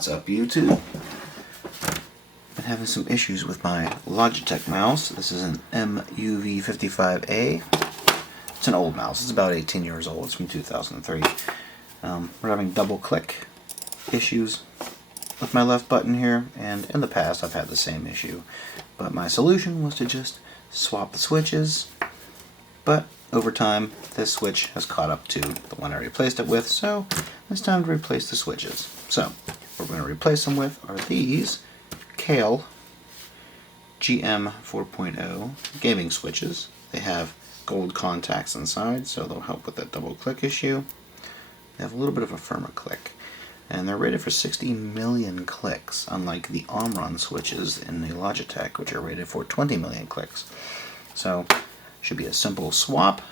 What's up, YouTube? Been having some issues with my Logitech mouse. This is an MUV55A. It's an old mouse. It's about 18 years old. It's from 2003. We're having double click issues with my left button here, and in the past I've had the same issue. But my solution was to just swap the switches, but over time this switch has caught up to the one I replaced it with, so it's time to replace the switches. So what we're going to replace them with are these Kailh GM 4.0 gaming switches. They have gold contacts inside, so they'll help with that double click issue. They have a little bit of a firmer click, and they're rated for 60 million clicks, unlike the Omron switches in the Logitech, which are rated for 20 million clicks. So should be a simple swap.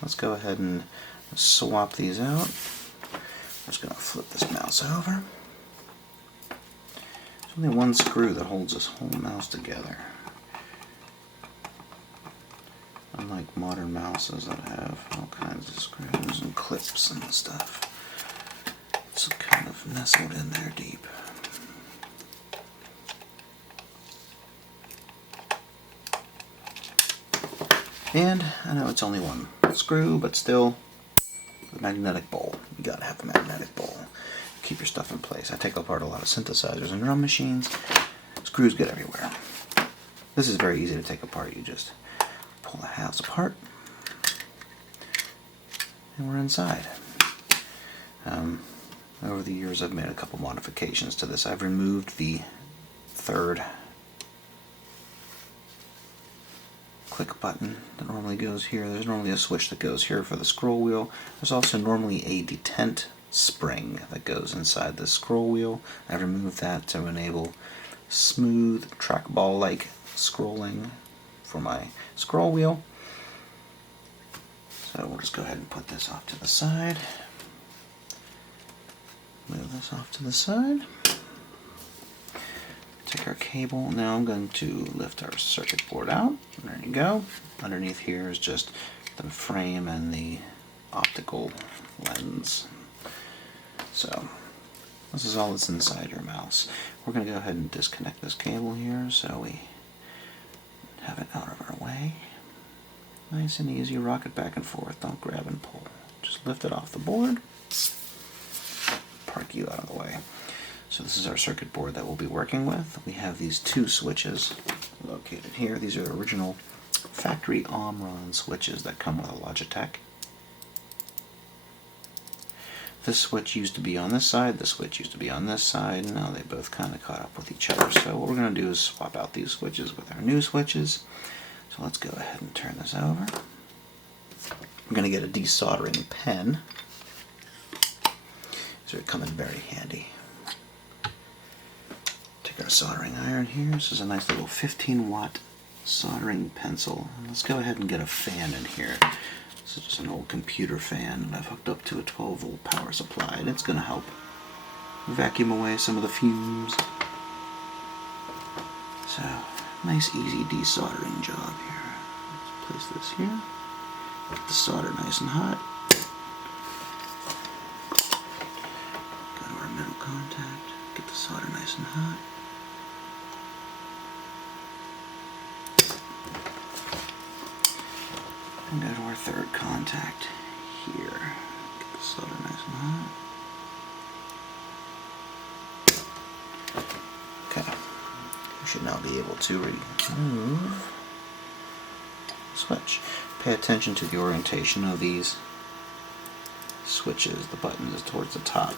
Let's go ahead and swap these out. I'm just going to flip this mouse over. There's only one screw that holds this whole mouse together, unlike modern mouses that have all kinds of screws and clips and stuff. It's kind of nestled in there deep. And I know it's only one screw, but still, the magnetic bowl. You gotta have a magnetic bowl. Keep your stuff in place. I take apart a lot of synthesizers and drum machines. Screws get everywhere. This is very easy to take apart. You just pull the halves apart, and we're inside. Over the years I've made a couple modifications to this. I've removed the third click button that normally goes here. There's normally a switch that goes here for the scroll wheel. There's also normally a detent spring that goes inside the scroll wheel. I've removed that to enable smooth trackball-like scrolling for my scroll wheel. So we'll just go ahead and put this off to the side. Move this off to the side. Take our cable. Now I'm going to lift our circuit board out. There you go. Underneath here is just the frame and the optical lens. So this is all that's inside your mouse. We're going to go ahead and disconnect this cable here so we have it out of our way. Nice and easy. Rock it back and forth. Don't grab and pull. Just lift it off the board. Park you out of the way. So this is our circuit board that we'll be working with. We have these two switches located here. These are original factory Omron switches that come with a Logitech. This switch used to be on this side, this switch used to be on this side. Now they both kind of caught up with each other. So what we're going to do is swap out these switches with our new switches. So let's go ahead and turn this over. We're going to get a desoldering pen. These are coming very handy. Take our soldering iron here. This is a nice little 15-watt soldering pencil. Let's go ahead and get a fan in here. This is just an old computer fan that I've hooked up to a 12-volt power supply, and it's going to help vacuum away some of the fumes. So, nice easy desoldering job here. Let's place this here. Get the solder nice and hot. Go to our middle contact. Get the solder nice and hot. And go to our third contact here. Get the solder nice and hot. Okay. We should now be able to remove the switch. Pay attention to the orientation of these switches. The button is towards the top.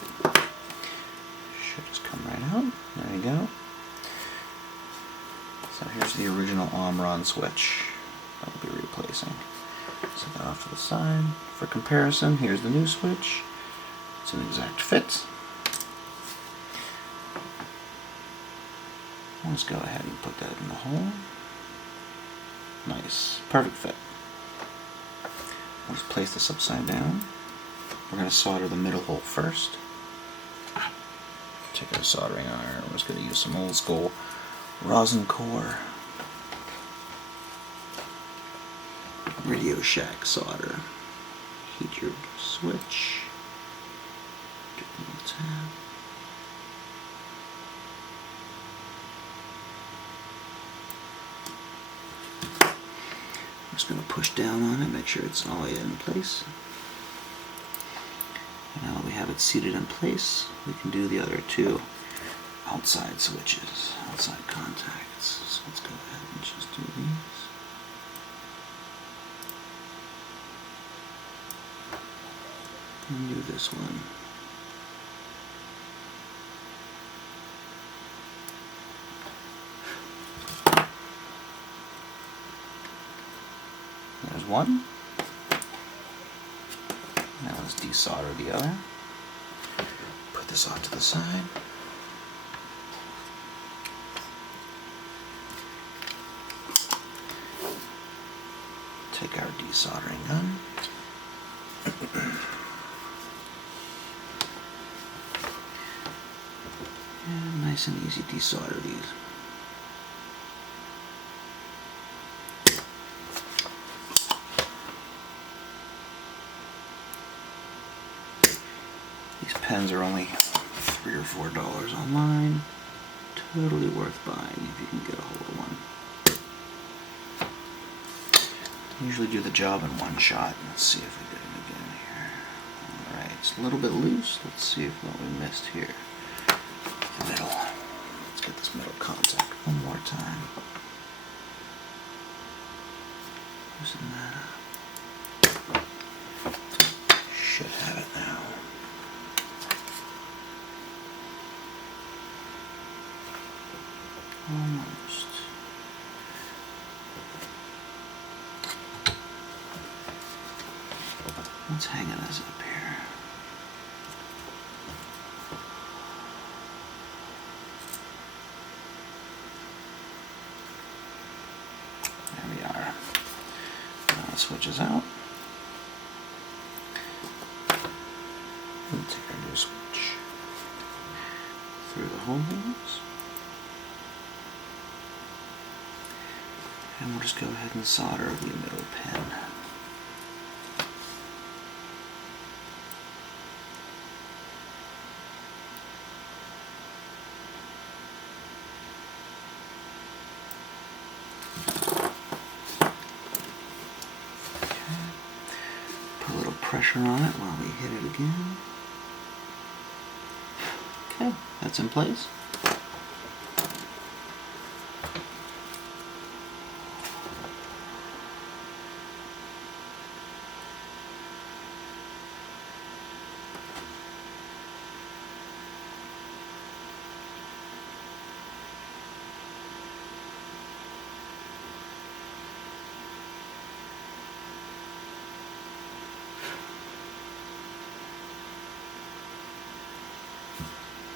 Should just come right out. There you go. So here's the original Omron switch that we'll be replacing. Set that off to the side. For comparison, here's the new switch. It's an exact fit. Let's go ahead and put that in the hole. Nice. Perfect fit. Let's place this upside down. We're going to solder the middle hole first. Take our soldering iron. We're just going to use some old school rosin core Radio Shack solder. Heat your switch. Get the little tab. just going to push down on it, make sure it's all in place. Now that we have it seated in place, we can do the other two outside switches, outside contacts. So let's go ahead and just do these. And do this one. There's one. Now let's desolder the other. Put this off to the side. Take our desoldering gun. And nice and easy desolder these. These pens are only $3 or $4 online. Totally worth buying if you can get a hold of one. Usually do the job in one shot. Let's see if we did it again here. Alright, it's a little bit loose. Let's see if what we missed here. The middle. Let's get this middle contact one more time. Loosen that up. Should have it now. Almost. What's hanging us up here? There we are. Now the switch is out. We'll take our new switch through the holes. And we'll just go ahead and solder the middle pin. Put a little pressure on it while we hit it again. Okay, that's in place.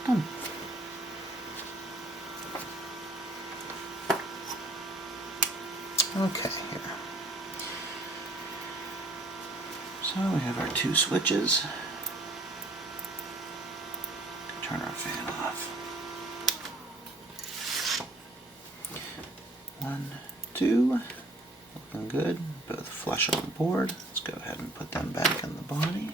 Done. Okay, here. So we have our two switches. Turn our fan off. 1, 2. Looking good. Both flush on board. Let's go ahead and put them back in the body.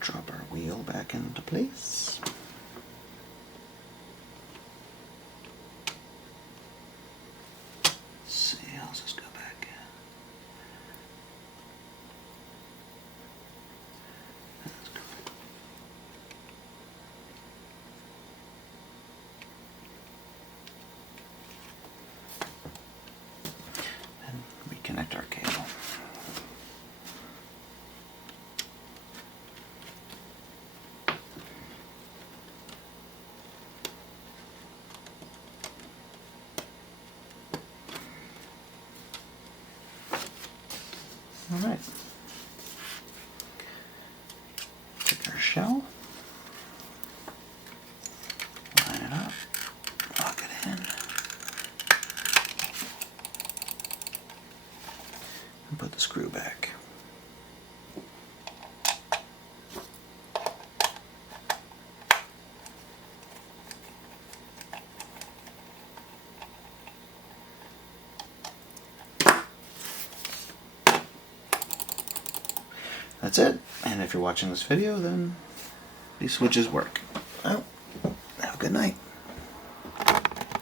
Drop our wheel back into place. Let's see, I'll just go back in. That's good. And reconnect our cable. All right. Take our shell, line it up, lock it in, and put the screw back. that's it. And if you're watching this video, then these switches work. Well, have a good night.